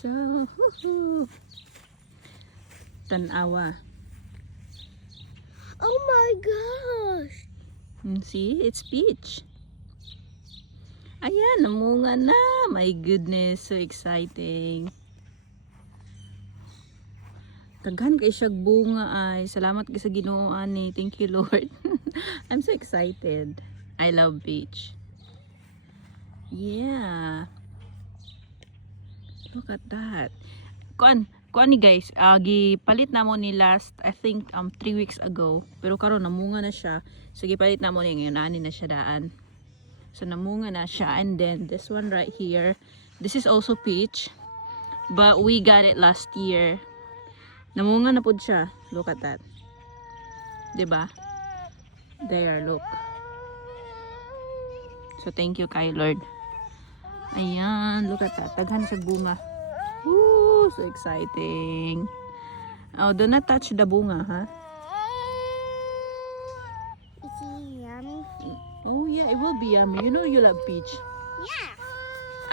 siya. Tanawa. Oh my gosh! See, it's peach. Ayan, namunga na. My goodness, so exciting. Daghan kay siya bunga ay. Salamat kay sa Ginoo ani. Thank you, Lord. I'm so excited. I love peach. Yeah. Look at that. Kuan ni guys, gipalit na mo ni last I think 3 weeks ago. Pero karon namunga na siya. So gipalit na mo ni ngayon ani na siya daan. So namunga na siya, and then this one right here. This is also peach. But we got it last year. Namunga na pud siya. Look at that. 'Di ba? There, look. So thank you kay Lord. Ayan, look at that. Daghan siya bunga. Woo, so exciting. Oh, do not touch the bunga, ha? Is it yummy? Oh yeah, it will be yummy. You know you love peach. Yeah.